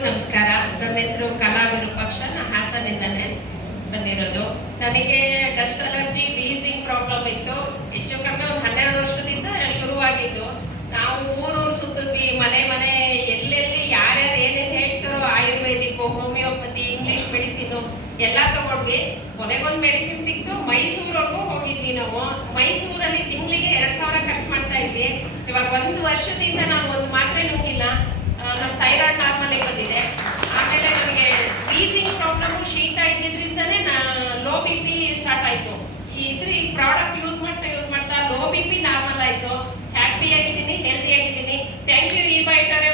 ನಮಸ್ಕಾರ. ನನ್ನ ಹೆಸರು ಕಲಾ ವಿರೂಪಾಕ್ಷ. ನಾನು ಹಾಸನಿಂದನೇ ಬಂದಿರೋದು. ನನಗೆ ಡಸ್ಟ್ ಅಲರ್ಜಿ, ವೀಸಿಂಗ್ ಪ್ರಾಬ್ಲಮ್ ಇತ್ತು. ಹೆಚ್ಚು ಕಡಿಮೆ ಒಂದು 12 ವರ್ಷದಿಂದ ಶುರುವಾಗಿದ್ದು. ನಾವು ಊರೂರು ಸುತ್ತಿದ್ವಿ, ಮನೆ ಮನೆ ಎಲ್ಲೆಲ್ಲಿ ಯಾರ್ಯಾರು ಏನೇನು ಹೇಳ್ತಾರೋ ಆಯುರ್ವೇದಿಕ್, ಹೋಮಿಯೋಪತಿ, ಇಂಗ್ಲಿಷ್ ಮೆಡಿಸಿನ್ ಎಲ್ಲ ತಗೊಂಡ್ವಿ. ಕೊನೆಗೊಂದು ಮೆಡಿಸಿನ್ ಸಿಕ್ತು. ಮೈಸೂರವರೆಗೂ ಹೋಗಿದ್ವಿ ನಾವು. ಮೈಸೂರಲ್ಲಿ ತಿಂಗಳಿಗೆ 2,000 ಖರ್ಚು ಮಾಡ್ತಾ ಇದ್ವಿ. ಇವಾಗ 1 ವರ್ಷದಿಂದ ನಾನು ಒಂದು ಮಾತ್ರೆ ನುಂಗಿಲ್ಲ. ನಮ್ಮ ಥೈರಾಯ್ಡ್ ನಾರ್ಮಲ್ ಬಂದಿದೆ. ಆಮೇಲೆ ನನಗೆ ವೀಸಿಂಗ್ ಪ್ರಾಬ್ಲಮ್, ಶೀತ ಇದ್ದಿದ್ರಿಂದನೇ ಲೋ ಬಿ ಪಿ ಸ್ಟಾರ್ಟ್ ಆಯ್ತು. ಈ ಪ್ರಾಡಕ್ಟ್ ಯೂಸ್ ಮಾಡ್ತಾ ಲೋ ಬಿ ಪಿ ನಾರ್ಮಲ್ ಆಯ್ತು. ಹ್ಯಾಪಿ ಆಗಿದ್ದೀನಿ, ಹೆಲ್ದಿ ಆಗಿದ್ದೀನಿ. ಥ್ಯಾಂಕ್ ಯು ಇ ಬೈಟರ್